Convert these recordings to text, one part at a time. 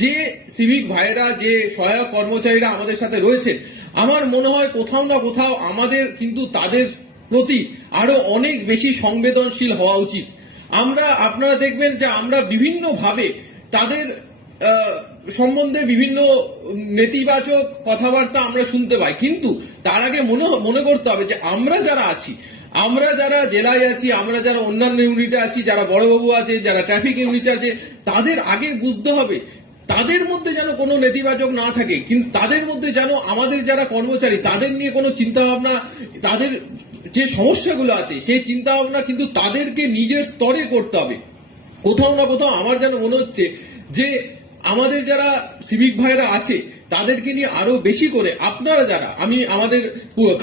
যে সিভিক ভাইরা, যে সহায়ক কর্মচারীরা আমাদের সাথে রয়েছে, আমার মনে হয় কোথাও না কোথাও আমাদের কিন্তু তাদের প্রতি আরো অনেক বেশি সংবেদনশীল হওয়া উচিত। আপনারা দেখবেন যে আমরা বিভিন্ন ভাবে তাদের সম্বন্ধে বিভিন্ন নেতিবাচক কথাবার্তা আমরা শুনতে পাই, কিন্তু তার আগে মনে করতে হবে যে আমরা যারা আছি, আমরা যারা জেলায় আছি, আমরা যারা অন্যান্য ইউনিটে আছি, যারা বড়বাবু আছে, যারা ট্রাফিক ইউনিট আছে, তাদের আগে বুঝতে হবে তাদের মধ্যে যেন কোনো নেতিবাচক না থাকে, কিন্তু তাদের মধ্যে যেন আমাদের যারা কর্মচারী তাদের নিয়ে কোনো চিন্তা ভাবনা, তাদের যে সমস্যাগুলো আছে সেই চিন্তা ভাবনা কিন্তু তাদেরকে নিজের স্তরে করতে হবে। কোথাও না কোথাও আমার যেন মনে হচ্ছে যে আমাদের যারা সিভিক ভাইরা আছে তাদেরকে নিয়ে আরো বেশি করে আপনারা যারা,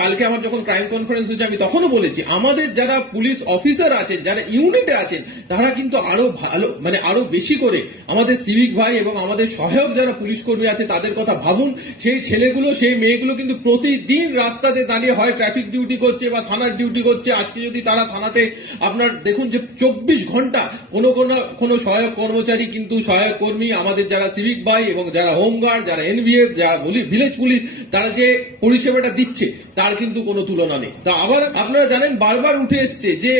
কালকে আমার যখন ক্রাইম কনফারেন্স হয়েছে আমি তখনও বলেছি, আমাদের যারা পুলিশ অফিসার আছেন, যারা ইউনিটে আছেন, তারা কিন্তু আরো ভালো, আরো বেশি করে আমাদের সিভিক ভাই এবং আমাদের সহায়ক যারা পুলিশ কর্মী আছে তাদের কথা ভাবুন। সেই ছেলেগুলো, সেই মেয়েগুলো কিন্তু প্রতিদিন রাস্তাতে দাঁড়িয়ে হয় ট্রাফিক ডিউটি করছে বা থানার ডিউটি করছে। আজকে যদি তারা থানাতে আপনার দেখুন যে 24 ঘন্টা কোনো সহায়ক কর্মচারী, কিন্তু সহায়ক কর্মী, আমাদের যারা সিভিক ভাই এবং যারা হোমগার্ড, যারা এনভিএফ, যারা ভিলেজ পুলিশ, তারা যে পরিষেবাটা দিচ্ছে তার কিন্তু কোনো তুলনা নেই। তা আবার আপনারা জানেন বারবার উঠে এসছে যে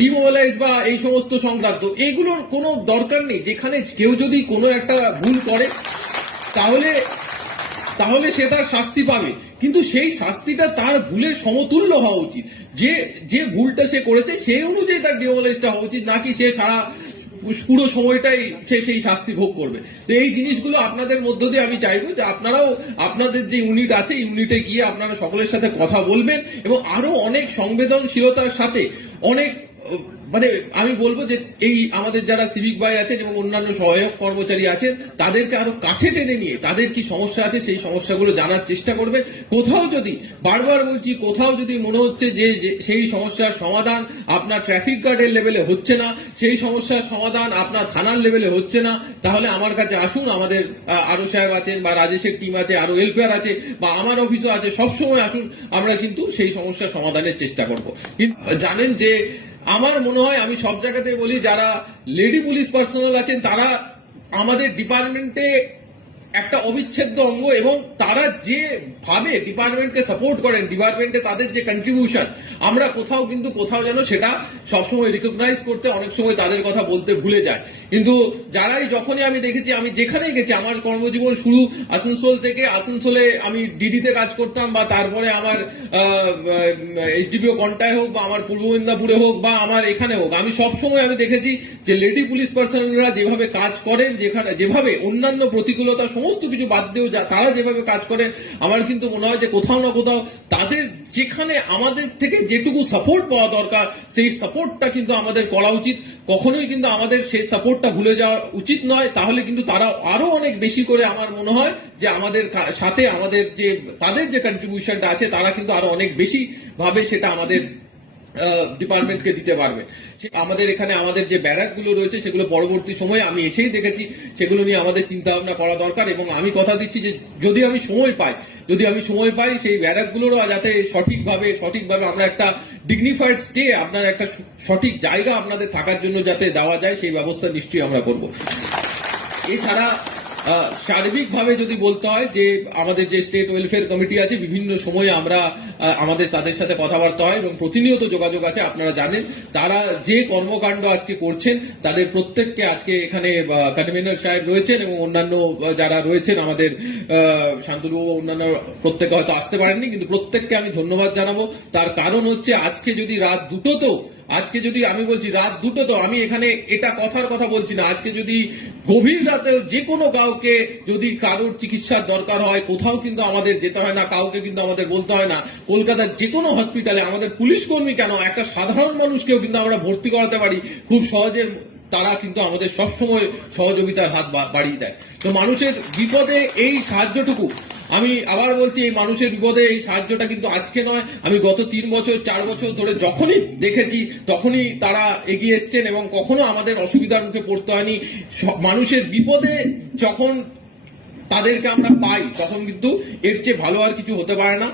ডিমোবালাইজ বা এই সমস্ত সংক্রান্ত, এগুলোর কোনো দরকার নেই। যেখানে কেউ যদি কোনো একটা ভুল করে তাহলে সে তার শাস্তি পাবে, কিন্তু সেই শাস্তিটা তার ভুলের সমতুল্য হওয়া উচিত। যে ভুলটা সে করেছে সেই অনুযায়ী তার ডিমোবালাইজটা হওয়া উচিত, নাকি সে সারা পুরো সময়টাই সে সেই শাস্তি ভোগ করবে। তো এই জিনিসগুলো আপনাদের মধ্য দিয়ে আমি চাইবো যে আপনারাও আপনাদের যে ইউনিট আছে ইউনিটে গিয়ে আপনারা সকলের সাথে কথা বলবেন এবং আরো অনেক সংবেদনশীলতার সাথে অনেক আমি বলবো যে এই আমাদের যারা সিভিক ভাই আছে এবং অন্যান্য সহায়ক কর্মচারী আছেন তাদেরকে আরো কাছে টেনে নিয়ে তাদের কি সমস্যা আছে সেই সমস্যাগুলো জানার চেষ্টা করবেন। কোথাও যদি, বারবার বলছি, কোথাও যদি মনে হচ্ছে যে সেই সমস্যার সমাধান আপনার ট্রাফিক গার্ডের লেভেলে হচ্ছে না, সেই সমস্যার সমাধান আপনার থানার লেভেলে হচ্ছে না, তাহলে আমার কাছে আসুন। আমাদের আরো সাহেব আছেন বা রাজেশের টিম আছে, আরো ওয়েলফেয়ার আছে বা আমার অফিসও আছে, সবসময় আসুন, আমরা কিন্তু সেই সমস্যার সমাধানের চেষ্টা করব। জানেন যে আমার মনে হয়, আমি সব জায়গাতে বলি, যারা লেডি পুলিশ পার্সোনাল আছেন তারা আমাদের ডিপার্টমেন্টে একটা অবিচ্ছেদ্য অঙ্গ এবং তারা যেভাবে ডিপার্টমেন্টকে সাপোর্ট করেন, ডিপার্টমেন্টে তাদের যে কন্ট্রিবিউশন, আমরা কোথাও যেন সেটা সবসময় রিকগনাইজ করতে অনেক সময় তাদের কথা বলতে ভুলে যায়। কিন্তু যখনই আমি দেখেছি, আমি যেখানেই গেছি, আমার কর্মজীবন শুরু আসানসোল থেকে, আসানসোলে আমি ডিডিতে কাজ করতাম বা তারপরে আমার এইচডিপিও কন্টায় হোক বা আমার পূর্ব মেদিনীপুরে হোক বা আমার এখানে হোক, আমি সবসময় দেখেছি যে লেডি পুলিশ পার্সোনালরা যেভাবে কাজ করেন, যেভাবে অন্যান্য প্রতিকূলতা সমস্ত কিছু বাদ দিয়েও তারা যেভাবে কাজ করেন, আমার কিন্তু মনে হয় যে কোথাও না কোথাও তাদের যেখানে আমাদের থেকে যেটুকু সাপোর্ট পাওয়া দরকার সেই সাপোর্টটা কিন্তু আমাদের করা উচিত। কখনোই কিন্তু আমাদের সেই সাপোর্টটা ভুলে যাওয়া উচিত নয়। তাহলে কিন্তু তারা আরো অনেক বেশি করে, আমার মনে হয় যে আমাদের সাথে তাদের যে কন্ট্রিবিউশনটা আছে তারা কিন্তু আরো অনেক বেশি ভাবে সেটা আমাদের ডিপার্টমেন্টকে দিতে পারবে। আমাদের এখানে আমাদের যে ব্যারাক গুলো রয়েছে সেগুলো পরবর্তী সময়ে আমি এসেই দেখেছি, সেগুলো নিয়ে আমাদের চিন্তা ভাবনা করা দরকার এবং আমি কথা দিচ্ছি যে যদি আমি সময় পাই সেই ব্যারাক গুলোরও যাতে সঠিকভাবে আমরা একটা ডিগনিফাইড স্টে, আপনার একটা সঠিক জায়গা আপনাদের থাকার জন্য যাতে দেওয়া যায় সেই ব্যবস্থা নিশ্চয়ই আমরা করব। এছাড়া সার্বিকভাবে যদি বলতে হয় যে আমাদের যে স্টেট ওয়েলফেয়ার কমিটি আছে, বিভিন্ন সময়ে আমাদের তাদের সাথে কথাবার্তা হয় এবং প্রতিনিয়ত যোগাযোগ আছে। আপনারা জানেন তারা যে কর্মকাণ্ড আজকে করছেন তাদের প্রত্যেককে, আজকে এখানে কনভেনর সাহেব রয়েছেন এবং অন্যান্য যারা রয়েছেন, আমাদের শান্তনুবাবু, অন্যান্য প্রত্যেকে হয়তো আসতে পারেননি, কিন্তু প্রত্যেককে আমি ধন্যবাদ জানাবো। তার কারণ হচ্ছে আজকে যদি রাত দুটোতেও, আমি বলছি রাত দুটোতেও, আমি এখানে এটা কথার কথা বলছি না, আজকে যদি গভীর রাতেও যে কোনো কাউকে যদি কারোর চিকিৎসার দরকার হয়, কোথাও কিন্তু আমাদের যেতে হয় না, কাউকে কিন্তু আমাদের বলতে হয় না। কলকাতার যে কোনো হসপিটালে আমাদের পুলিশ কর্মী কেন, একটা সাধারণ মানুষকেও কিন্তু আমরা ভর্তি করাতে পারি খুব সহজে। তারা কিন্তু আমাদের সবসময় সহযোগিতার হাত বাড়িয়ে দেয়। তো মানুষের বিপদে এই সাহায্যটুকু, আমি আবার বলছি, এই মানুষের বিপদে এই সাহায্যটা কিন্তু আজকে নয়, আমি গত 3 বছর 4 বছর ধরে যখনই দেখেছি তখনই তারা এগিয়ে এসছেন এবং কখনো আমাদের অসুবিধার মুখে পড়তে হয়নি। মানুষের বিপদে যখন তাদেরকে আমরা পাই তখন কিন্তু এর চেয়ে ভালো আর কিছু হতে পারে না।